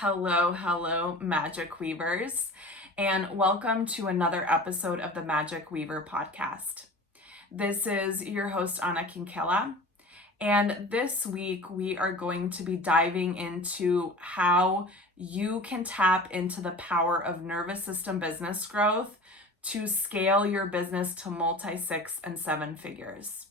Hello, Magick Weavers, and welcome to another episode of the Magick Weaver Podcast. This is your host, Anna Kinkela, and this week we are going to be diving into how you can tap into the power of nervous system business growth to scale your business to multi-6 and 7 figures.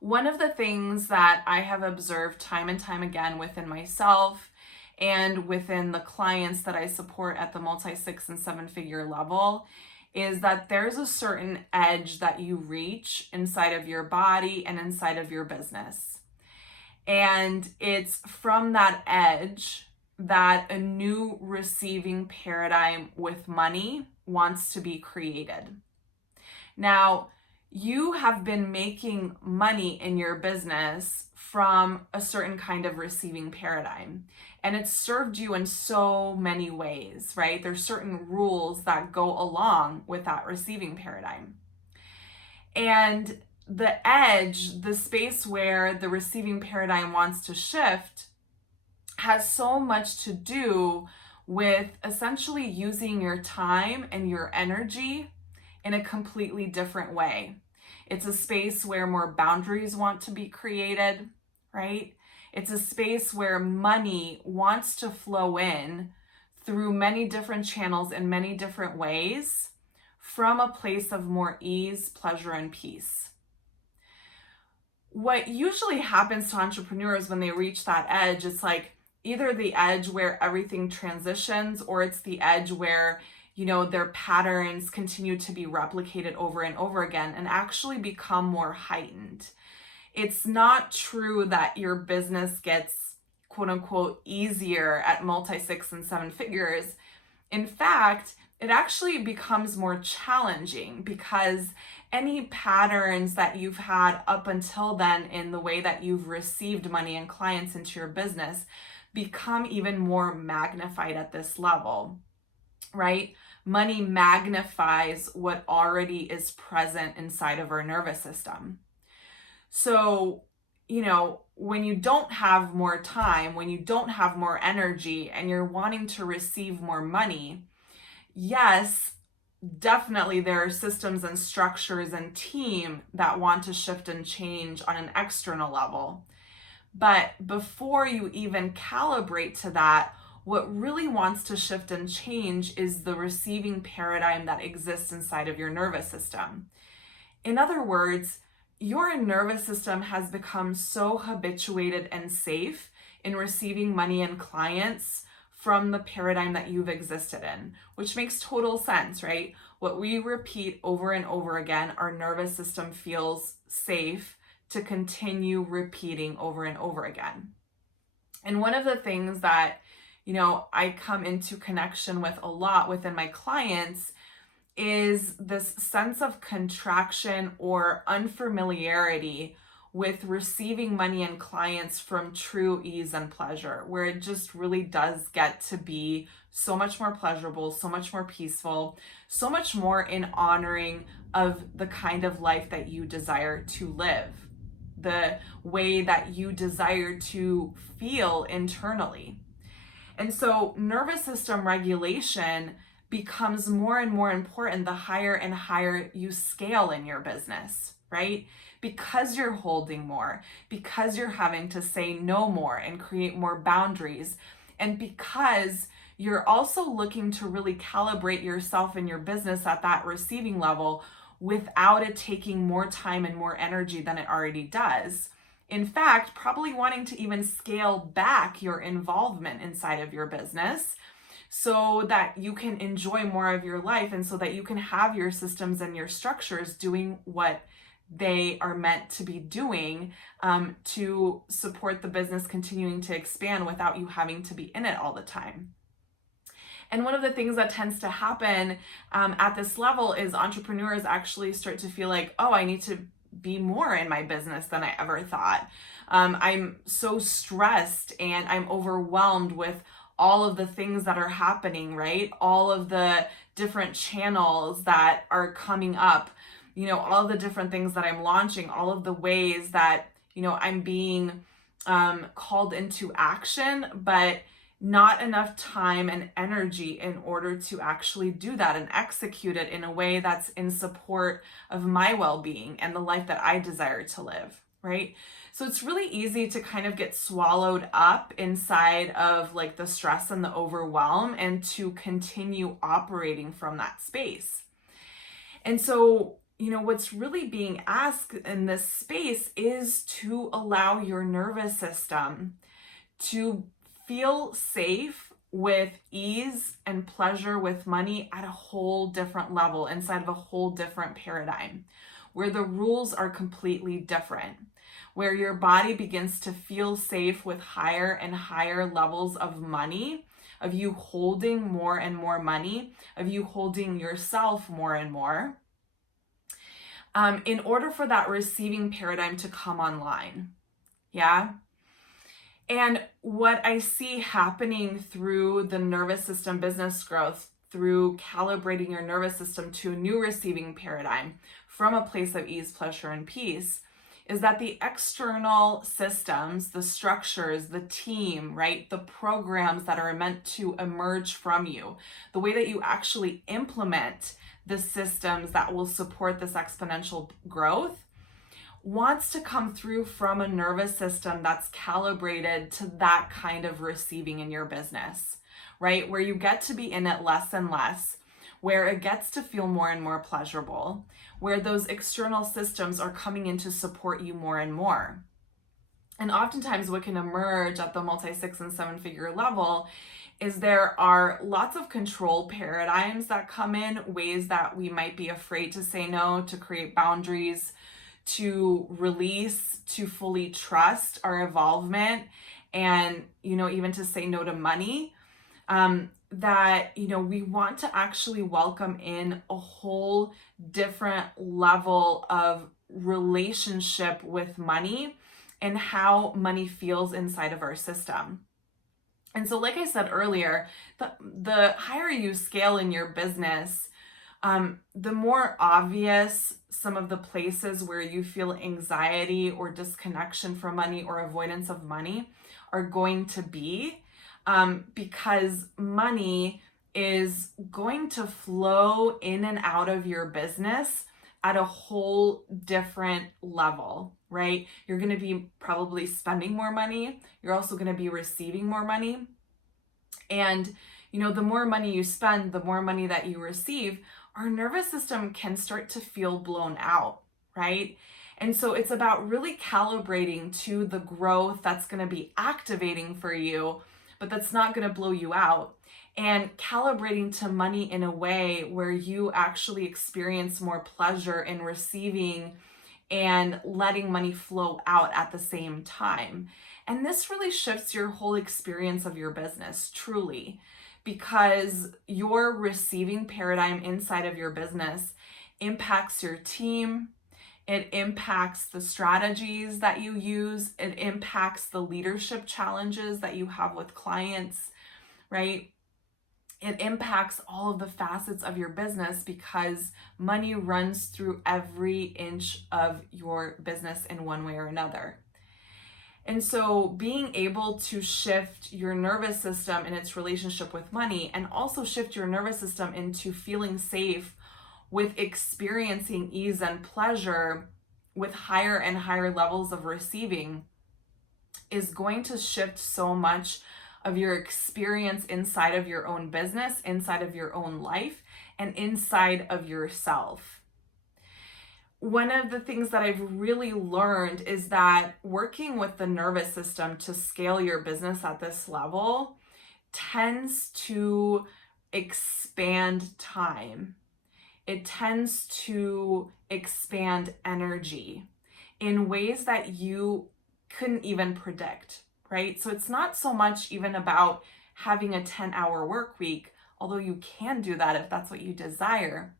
One of the things that I have observed time and time again within myself and within the clients that I support at the multi-6 and 7 figure level is that there's a certain edge that you reach inside of your body and inside of your business. And it's from that edge that a new receiving paradigm with money wants to be created. Now, you have been making money in your business from a certain kind of receiving paradigm, and it's served you in so many ways, right? There's certain rules that go along with that receiving paradigm. And the edge, the space where the receiving paradigm wants to shift, has so much to do with essentially using your time and your energy in a completely different way. It's a space where more boundaries want to be created, right? It's a space where money wants to flow in through many different channels in many different ways from a place of more ease, pleasure, and peace. What usually happens to entrepreneurs when they reach that edge, it's like either the edge where everything transitions, or it's the edge where their patterns continue to be replicated over and over again and actually become more heightened. It's not true that your business gets quote unquote easier at multi-6 and 7 figures. In fact, it actually becomes more challenging because any patterns that you've had up until then in the way that you've received money and clients into your business become even more magnified at this level, right? Money magnifies what already is present inside of our nervous system. So, when you don't have more time, when you don't have more energy, and you're wanting to receive more money, yes, definitely there are systems and structures and team that want to shift and change on an external level. But before you even calibrate to that, what really wants to shift and change is the receiving paradigm that exists inside of your nervous system. In other words, your nervous system has become so habituated and safe in receiving money and clients from the paradigm that you've existed in, which makes total sense, right? What we repeat over and over again, our nervous system feels safe to continue repeating over and over again. And one of the things that I come into connection with a lot within my clients is this sense of contraction or unfamiliarity with receiving money and clients from true ease and pleasure, where it just really does get to be so much more pleasurable, so much more peaceful, so much more in honoring of the kind of life that you desire to live, the way that you desire to feel internally. And so nervous system regulation becomes more and more important the higher and higher you scale in your business, right? Because you're holding more, because you're having to say no more and create more boundaries, and because you're also looking to really calibrate yourself and your business at that receiving level without it taking more time and more energy than it already does. In fact, probably wanting to even scale back your involvement inside of your business so that you can enjoy more of your life and so that you can have your systems and your structures doing what they are meant to be doing to support the business continuing to expand without you having to be in it all the time. And one of the things that tends to happen at this level is entrepreneurs actually start to feel like, oh, I need to be more in my business than I ever thought. I'm so stressed and I'm overwhelmed with all of the things that are happening, right? All of the different channels that are coming up, all the different things that I'm launching, all of the ways that, I'm being called into action, but not enough time and energy in order to actually do that and execute it in a way that's in support of my well-being and the life that I desire to live, right? So it's really easy to kind of get swallowed up inside of like the stress and the overwhelm and to continue operating from that space. And so, what's really being asked in this space is to allow your nervous system to feel safe with ease and pleasure with money at a whole different level, inside of a whole different paradigm, where the rules are completely different, where your body begins to feel safe with higher and higher levels of money, of you holding more and more money, of you holding yourself more and more, in order for that receiving paradigm to come online. Yeah. And what I see happening through the nervous system business growth, through calibrating your nervous system to a new receiving paradigm from a place of ease, pleasure, and peace, is that the external systems, the structures, the team, right, the programs that are meant to emerge from you, the way that you actually implement the systems that will support this exponential growth, wants to come through from a nervous system that's calibrated to that kind of receiving in your business, right? Where you get to be in it less and less, where it gets to feel more and more pleasurable, where those external systems are coming in to support you more and more. And oftentimes what can emerge at the multi-6 and 7-figure level is there are lots of control paradigms that come in, ways that we might be afraid to say no, to create boundaries, to release, to fully trust our involvement, and, even to say no to money, that, we want to actually welcome in a whole different level of relationship with money and how money feels inside of our system. And so, like I said earlier, the higher you scale in your business, the more obvious some of the places where you feel anxiety or disconnection from money or avoidance of money are going to be, because money is going to flow in and out of your business at a whole different level, right? You're going to be probably spending more money. You're also going to be receiving more money. And, the more money you spend, the more money that you receive, our nervous system can start to feel blown out, right? And so it's about really calibrating to the growth that's going to be activating for you, but that's not going to blow you out. And calibrating to money in a way where you actually experience more pleasure in receiving and letting money flow out at the same time. And this really shifts your whole experience of your business, truly, because your receiving paradigm inside of your business impacts your team. It impacts the strategies that you use. It impacts the leadership challenges that you have with clients, right? It impacts all of the facets of your business because money runs through every inch of your business in one way or another. And so being able to shift your nervous system in its relationship with money, and also shift your nervous system into feeling safe with experiencing ease and pleasure with higher and higher levels of receiving, is going to shift so much of your experience inside of your own business, inside of your own life, and inside of yourself. One of the things that I've really learned is that working with the nervous system to scale your business at this level tends to expand time. It tends to expand energy in ways that you couldn't even predict, right? So it's not so much even about having a 10-hour work week, although you can do that if that's what you desire.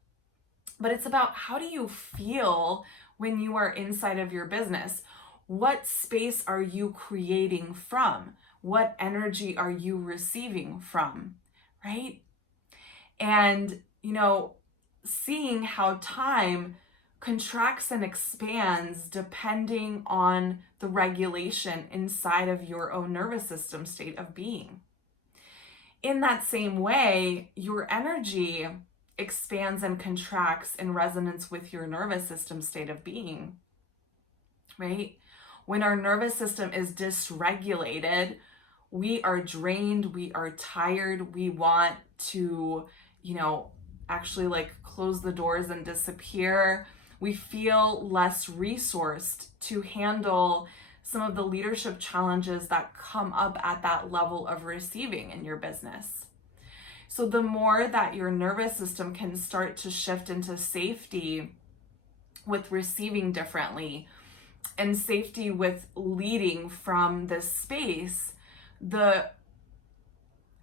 But it's about, how do you feel when you are inside of your business? What space are you creating from? What energy are you receiving from, right? And, seeing how time contracts and expands depending on the regulation inside of your own nervous system state of being. In that same way, your energy expands and contracts in resonance with your nervous system state of being, right? When our nervous system is dysregulated, we are drained, we are tired, we want to, actually like close the doors and disappear. We feel less resourced to handle some of the leadership challenges that come up at that level of receiving in your business. So the more that your nervous system can start to shift into safety with receiving differently and safety with leading from this space, the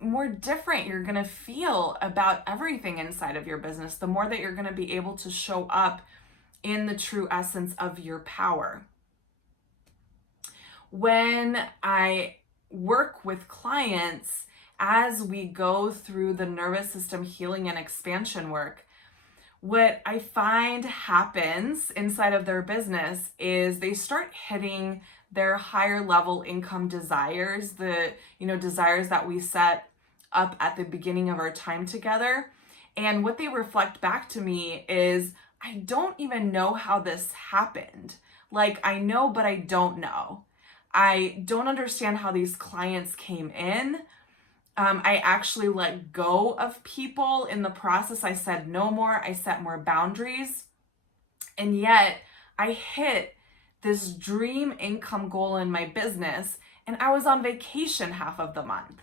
more different you're going to feel about everything inside of your business, the more that you're going to be able to show up in the true essence of your power. When I work with clients, as we go through the nervous system healing and expansion work, what I find happens inside of their business is they start hitting their higher level income desires, the desires that we set up at the beginning of our time together. And what they reflect back to me is, I don't even know how this happened. Like, I know, but I don't know. I don't understand how these clients came in. I actually let go of people in the process. I said no more. I set more boundaries. And yet I hit this dream income goal in my business, and I was on vacation half of the month.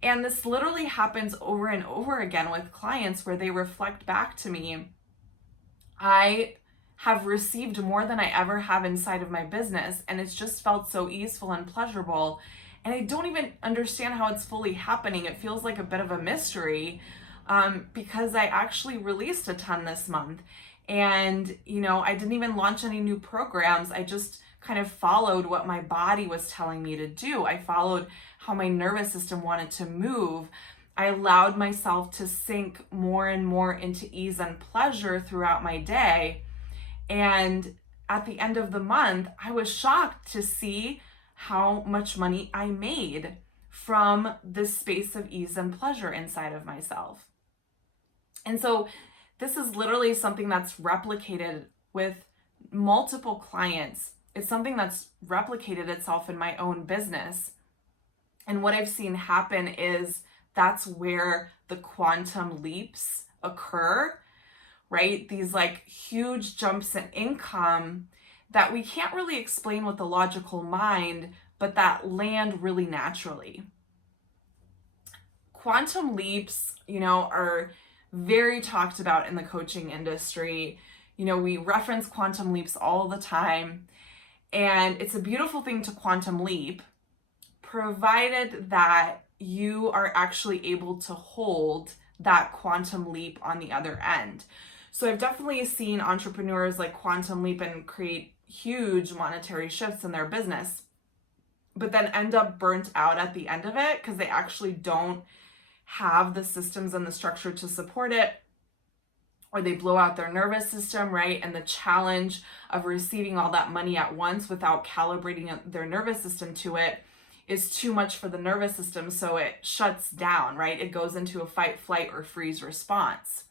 And this literally happens over and over again with clients where they reflect back to me, I have received more than I ever have inside of my business, and it's just felt so easeful and pleasurable. And I don't even understand how it's fully happening. It feels like a bit of a mystery because I actually released a ton this month. And, I didn't even launch any new programs. I just kind of followed what my body was telling me to do. I followed how my nervous system wanted to move. I allowed myself to sink more and more into ease and pleasure throughout my day. And at the end of the month, I was shocked to see how much money I made from this space of ease and pleasure inside of myself. And so this is literally something that's replicated with multiple clients. It's something that's replicated itself in my own business. And what I've seen happen is that's where the quantum leaps occur, right? These like huge jumps in income that we can't really explain with the logical mind, but that land really naturally. Quantum leaps, are very talked about in the coaching industry. We reference quantum leaps all the time, and it's a beautiful thing to quantum leap, provided that you are actually able to hold that quantum leap on the other end. So I've definitely seen entrepreneurs like quantum leap and create huge monetary shifts in their business, but then end up burnt out at the end of it because they actually don't have the systems and the structure to support it, or they blow out their nervous system, right? And the challenge of receiving all that money at once without calibrating their nervous system to it is too much for the nervous system, so it shuts down, right? It goes into a fight, flight, or freeze response.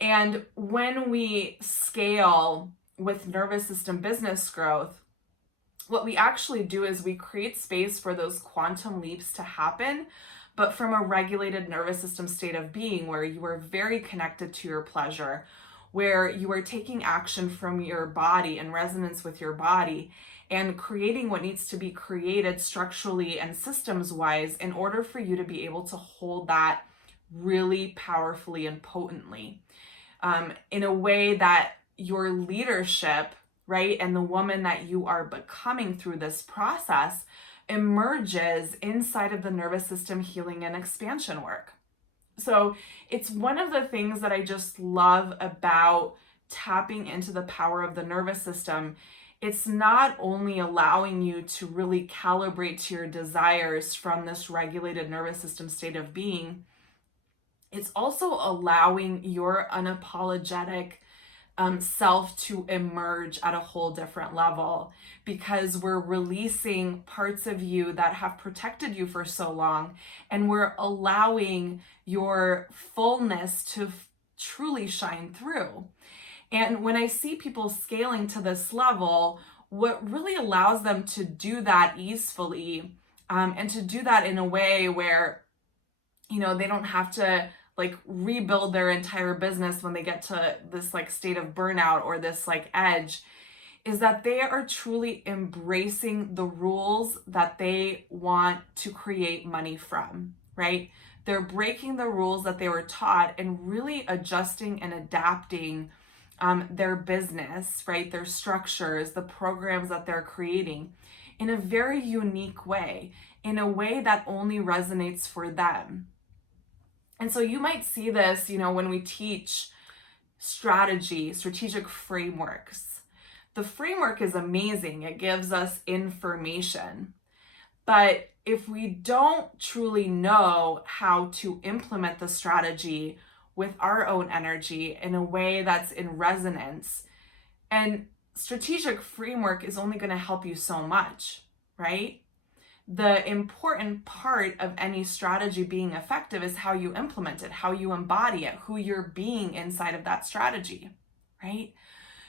And when we scale with nervous system business growth, what we actually do is we create space for those quantum leaps to happen, but from a regulated nervous system state of being where you are very connected to your pleasure, where you are taking action from your body in resonance with your body and creating what needs to be created structurally and systems-wise in order for you to be able to hold that really powerfully and potently in a way that your leadership, right, and the woman that you are becoming through this process emerges inside of the nervous system healing and expansion work. So it's one of the things that I just love about tapping into the power of the nervous system. It's not only allowing you to really calibrate to your desires from this regulated nervous system state of being, it's also allowing your unapologetic self to emerge at a whole different level, because we're releasing parts of you that have protected you for so long, and we're allowing your fullness to truly shine through. And when I see people scaling to this level, what really allows them to do that easily, and to do that in a way where, they don't have to like rebuild their entire business when they get to this like state of burnout or this like edge, is that they are truly embracing the rules that they want to create money from, right? They're breaking the rules that they were taught and really adjusting and adapting their business, right? Their structures, the programs that they're creating in a very unique way, in a way that only resonates for them. And so you might see this, when we teach strategic frameworks. The framework is amazing. It gives us information. But if we don't truly know how to implement the strategy with our own energy in a way that's in resonance, and strategic framework is only going to help you so much, right? The important part of any strategy being effective is how you implement it, how you embody it, who you're being inside of that strategy, right?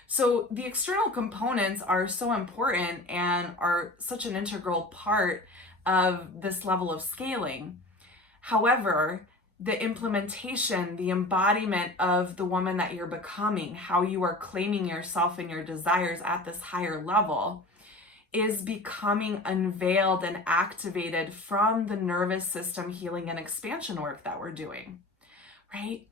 So the external components are so important and are such an integral part of this level of scaling. However, the implementation, the embodiment of the woman that you're becoming, how you are claiming yourself and your desires at this higher level, is becoming unveiled and activated from the nervous system healing and expansion work that we're doing, right?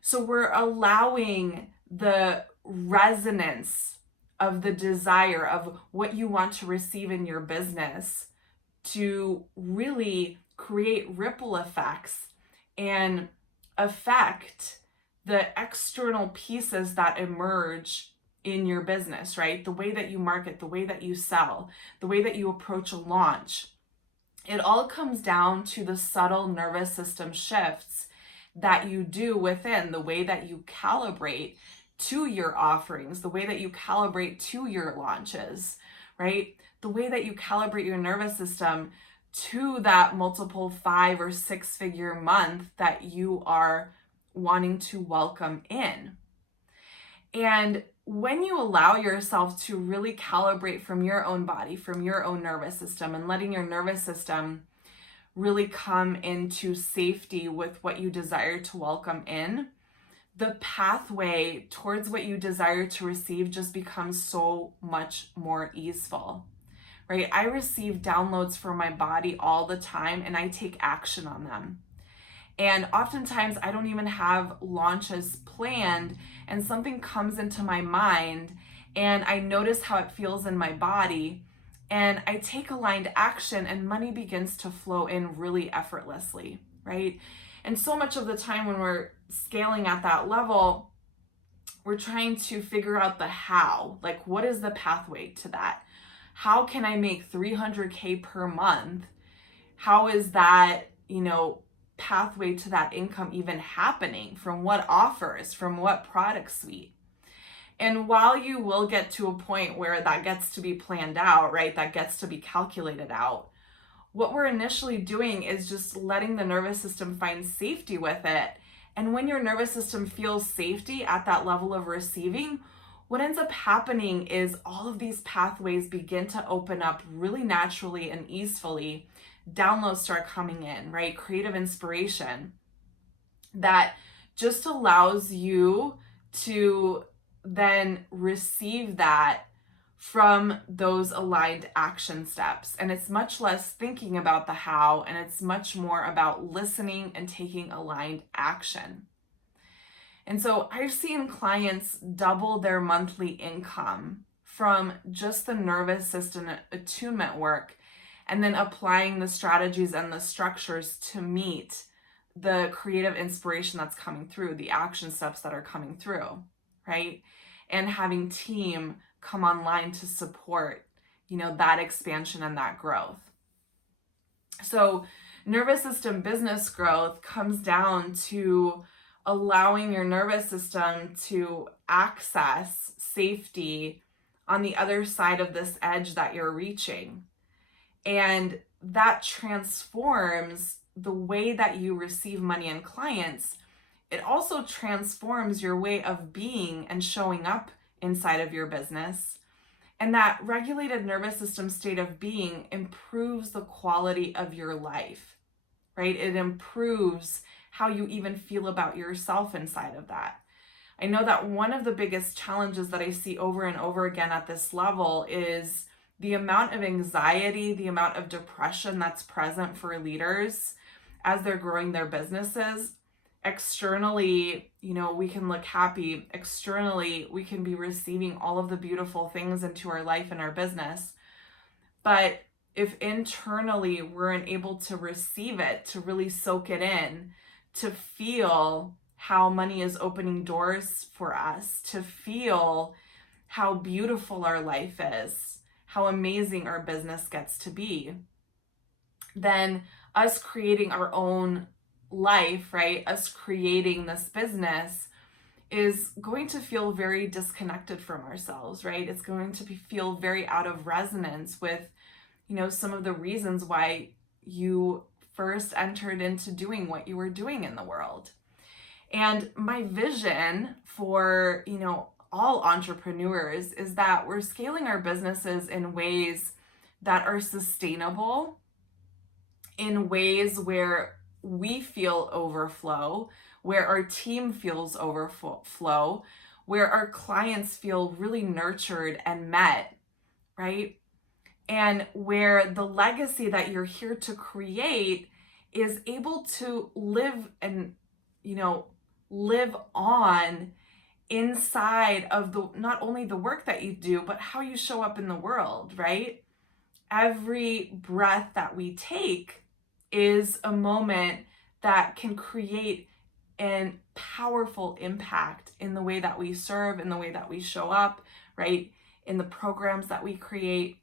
So we're allowing the resonance of the desire of what you want to receive in your business to really create ripple effects and affect the external pieces that emerge in your business, right? The way that you market, the way that you sell, the way that you approach a launch. It all comes down to the subtle nervous system shifts that you do within, the way that you calibrate to your offerings, the way that you calibrate to your launches, right? The way that you calibrate your nervous system to that multiple 5 or 6 figure month that you are wanting to welcome in. And when you allow yourself to really calibrate from your own body, from your own nervous system, and letting your nervous system really come into safety with what you desire to welcome in, the pathway towards what you desire to receive just becomes so much more easeful, right? I receive downloads for my body all the time, and I take action on them. And oftentimes I don't even have launches planned, and something comes into my mind and I notice how it feels in my body, and I take aligned action, and money begins to flow in really effortlessly, right? And so much of the time when we're scaling at that level, we're trying to figure out the how, like what is the pathway to that? How can I make 300K per month? How is that, pathway to that income even happening? From what offers, from what product suite? And while you will get to a point where that gets to be planned out, right, that gets to be calculated out, what we're initially doing is just letting the nervous system find safety with it. And when your nervous system feels safety at that level of receiving, what ends up happening is all of these pathways begin to open up really naturally and easily. Downloads start coming in, right? Creative inspiration that just allows you to then receive that from those aligned action steps. And it's much less thinking about the how, and it's much more about listening and taking aligned action. And so I've seen clients double their monthly income from just the nervous system attunement work, and then applying the strategies and the structures to meet the creative inspiration that's coming through, the action steps that are coming through, right? And having team come online to support, that expansion and that growth. So nervous system business growth comes down to allowing your nervous system to access safety on the other side of this edge that you're reaching. And that transforms the way that you receive money and clients. It also transforms your way of being and showing up inside of your business. And that regulated nervous system state of being improves the quality of your life, right? It improves how you even feel about yourself inside of that. I know that one of the biggest challenges that I see over and over again at this level is the amount of anxiety, the amount of depression that's present for leaders as they're growing their businesses. Externally, we can look happy. Externally, we can be receiving all of the beautiful things into our life and our business. But if internally we're unable to receive it, to really soak it in, to feel how money is opening doors for us, to feel how beautiful our life is, how amazing our business gets to be, then us creating our own life, right? Us creating this business is going to feel very disconnected from ourselves, right? It's going to feel very out of resonance with, some of the reasons why you first entered into doing what you were doing in the world. And my vision for, all entrepreneurs is that we're scaling our businesses in ways that are sustainable, in ways where we feel overflow, where our team feels overflow, where our clients feel really nurtured and met, right? And where the legacy that you're here to create is able to live and, live on inside of not only the work that you do, but how you show up in the world, right? Every breath that we take is a moment that can create a powerful impact in the way that we serve, in the way that we show up, right? In the programs that we create.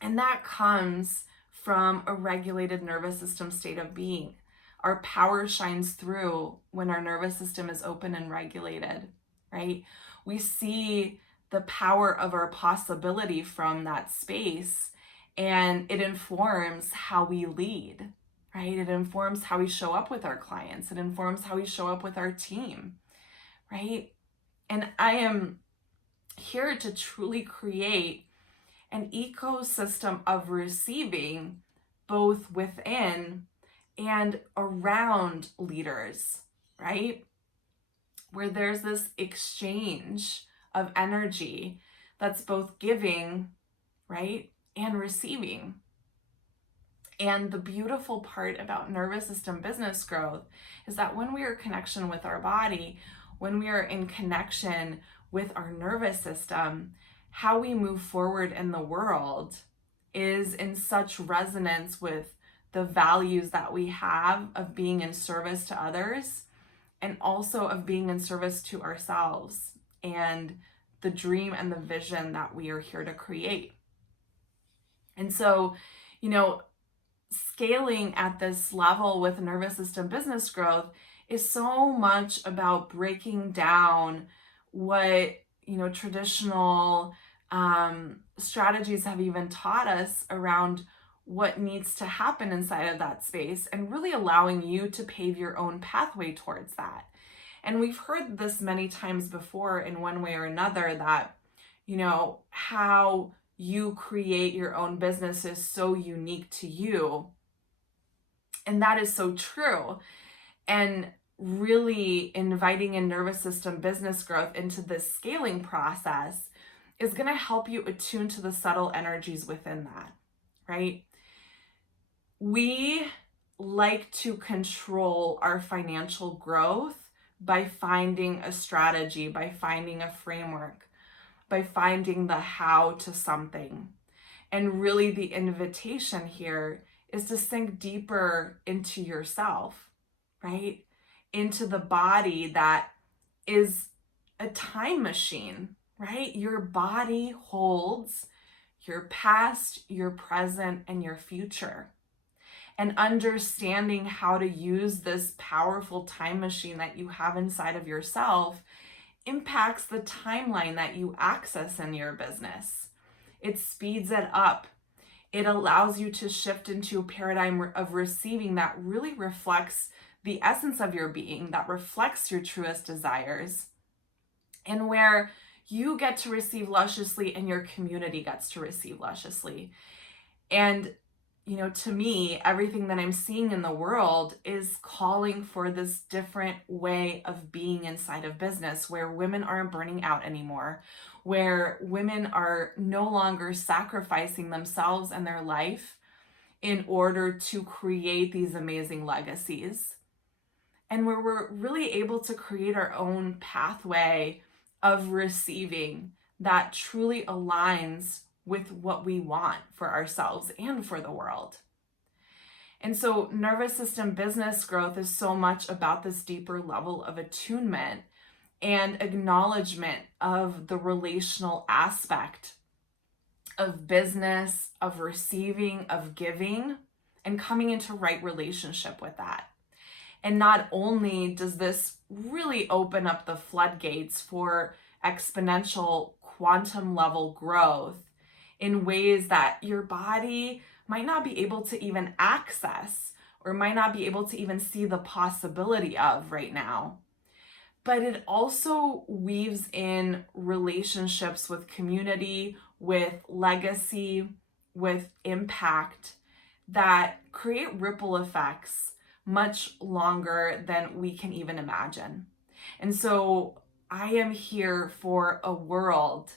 And that comes from a regulated nervous system state of being. Our power shines through when our nervous system is open and regulated, right? We see the power of our possibility from that space, and it informs how we lead, right? It informs how we show up with our clients. It informs how we show up with our team, right? And I am here to truly create an ecosystem of receiving both within and around leaders, right? Where there's this exchange of energy that's both giving, right, and receiving. And the beautiful part about nervous system business growth is that when we are in connection with our body, when we are in connection with our nervous system, how we move forward in the world is in such resonance with the values that we have of being in service to others and also of being in service to ourselves and the dream and the vision that we are here to create. And so, scaling at this level with nervous system business growth is so much about breaking down what, traditional strategies have even taught us around what needs to happen inside of that space and really allowing you to pave your own pathway towards that. And we've heard this many times before in one way or another that, how you create your own business is so unique to you. And that is so true. And really inviting in nervous system business growth into this scaling process is going to help you attune to the subtle energies within that, right? We like to control our financial growth by finding a strategy, by finding a framework, by finding the how to something. And really the invitation here is to sink deeper into yourself, right? Into the body that is a time machine, right? Your body holds your past, your present, and your future. and understanding how to use this powerful time machine that you have inside of yourself impacts the timeline that you access in your business. It speeds it up. It allows you to shift into a paradigm of receiving that really reflects the essence of your being, that reflects your truest desires, and where you get to receive lusciously and your community gets to receive lusciously. And, to me, everything that I'm seeing in the world is calling for this different way of being inside of business, where women aren't burning out anymore, where women are no longer sacrificing themselves and their life in order to create these amazing legacies, and where we're really able to create our own pathway of receiving that truly aligns with what we want for ourselves and for the world. And so nervous system business growth is so much about this deeper level of attunement and acknowledgement of the relational aspect of business, of receiving, of giving, and coming into right relationship with that. And not only does this really open up the floodgates for exponential quantum level growth in ways that your body might not be able to even access or might not be able to even see the possibility of right now, but it also weaves in relationships with community, with legacy, with impact that create ripple effects much longer than we can even imagine. And so I am here for a world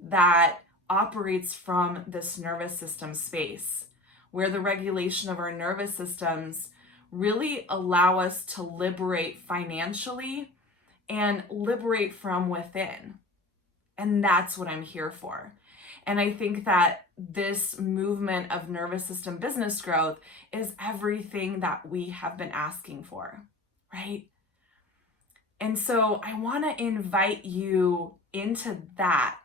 that operates from this nervous system space, where the regulation of our nervous systems really allow us to liberate financially and liberate from within. And that's what I'm here for. And I think that this movement of nervous system business growth is everything that we have been asking for, right? And so I want to invite you into that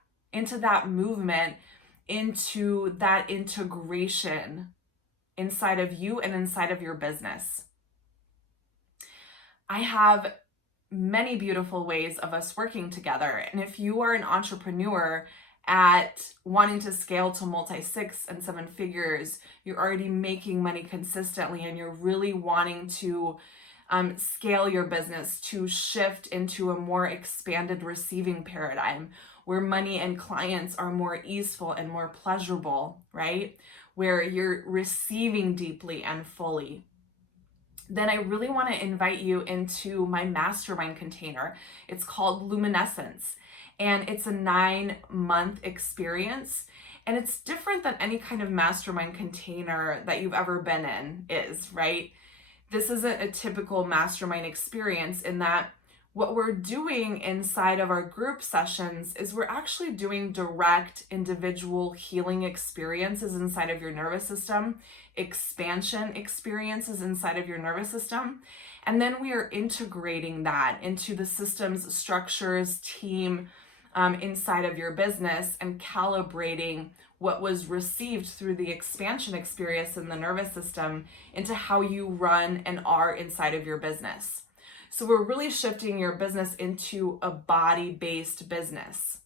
movement, into that integration inside of you and inside of your business. I have many beautiful ways of us working together. And if you are an entrepreneur at wanting to scale to multi 6 and 7 figures, you're already making money consistently, and you're really wanting to scale your business to shift into a more expanded receiving paradigm where money and clients are more easeful and more pleasurable, right? Where you're receiving deeply and fully. Then I really want to invite you into my mastermind container. It's called Luminescence, and it's a 9-month experience. And it's different than any kind of mastermind container that you've ever been in is, right? This isn't a typical mastermind experience in that what we're doing inside of our group sessions is we're actually doing direct individual healing experiences inside of your nervous system, expansion experiences inside of your nervous system. And then we are integrating that into the systems, structures, team inside of your business and calibrating what was received through the expansion experience in the nervous system into how you run and are inside of your business. So we're really shifting your business into a body-based business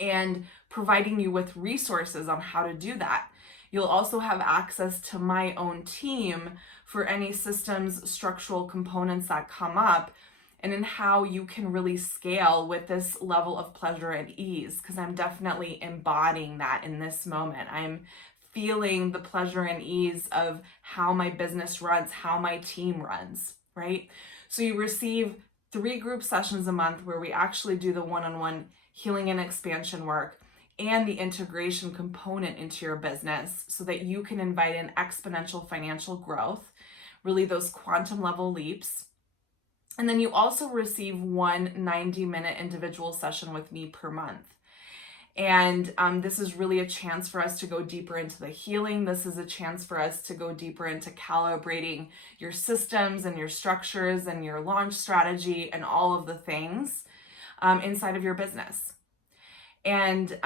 and providing you with resources on how to do that. You'll also have access to my own team for any systems, structural components that come up, and in how you can really scale with this level of pleasure and ease, because I'm definitely embodying that in this moment. I'm feeling the pleasure and ease of how my business runs, how my team runs, right? So you receive 3 group sessions a month where we actually do the one-on-one healing and expansion work and the integration component into your business so that you can invite in exponential financial growth, really those quantum level leaps. And then you also receive 1 90-minute individual session with me per month. And this is really a chance for us to go deeper into the healing. This is a chance for us to go deeper into calibrating your systems and your structures and your launch strategy and all of the things inside of your business. And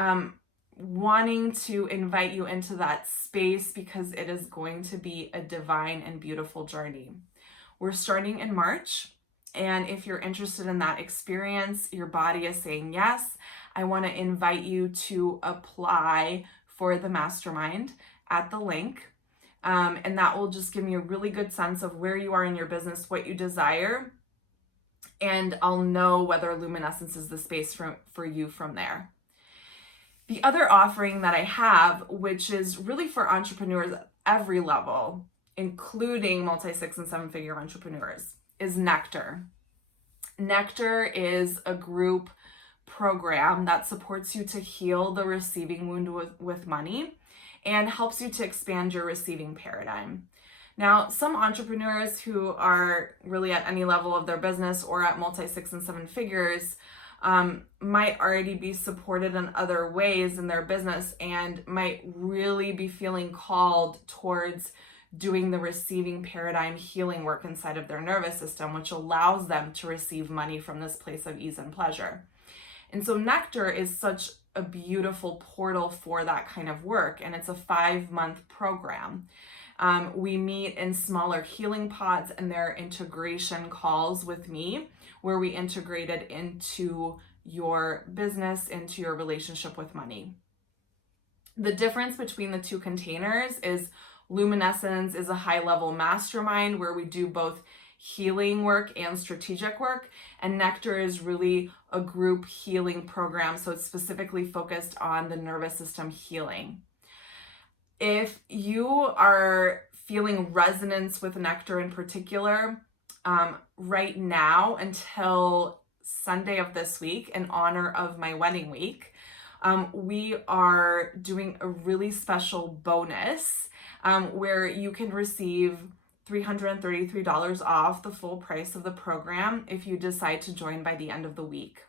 wanting to invite you into that space because it is going to be a divine and beautiful journey. We're starting in March, and if you're interested in that experience, your body is saying yes, I want to invite you to apply for the mastermind at the link. And that will just give me a really good sense of where you are in your business, what you desire, and I'll know whether luminescence is the space for you from there. The other offering that I have, which is really for entrepreneurs at every level, including multi-6 and 7-figure entrepreneurs, is Nectar. Nectar is a group program that supports you to heal the receiving wound with money and helps you to expand your receiving paradigm. Now, some entrepreneurs who are really at any level of their business or at multi-6 and 7 figures might already be supported in other ways in their business and might really be feeling called towards doing the receiving paradigm healing work inside of their nervous system, which allows them to receive money from this place of ease and pleasure. And so Nectar is such a beautiful portal for that kind of work, and it's a 5-month program. We meet in smaller healing pods, and there are integration calls with me where we integrate it into your business, into your relationship with money. The difference between the two containers is Luminescence is a high-level mastermind where we do both healing work and strategic work, and Nectar is really a group healing program, so it's specifically focused on the nervous system healing. If you are feeling resonance with Nectar in particular, right now until Sunday of this week, in honor of my wedding week, we are doing a really special bonus where you can receive $333 off the full price of the program if you decide to join by the end of the week.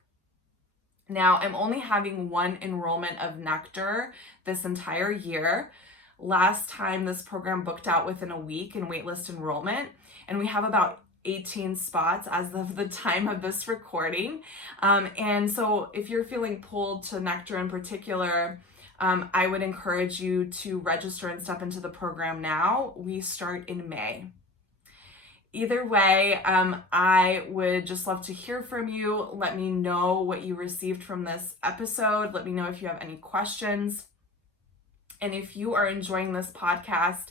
Now, I'm only having one enrollment of Nectar this entire year. Last time this program booked out within a week in waitlist enrollment, and we have about 18 spots as of the time of this recording. And so if you're feeling pulled to Nectar in particular, I would encourage you to register and step into the program now. We start in May. Either way, I would just love to hear from you. Let me know what you received from this episode. Let me know if you have any questions. And if you are enjoying this podcast,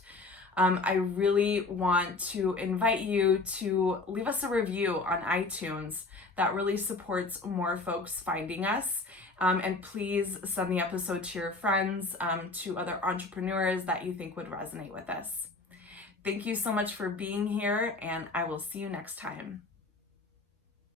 I really want to invite you to leave us a review on iTunes. That really supports more folks finding us. And please send the episode to your friends, to other entrepreneurs that you think would resonate with this. Thank you so much for being here, and I will see you next time.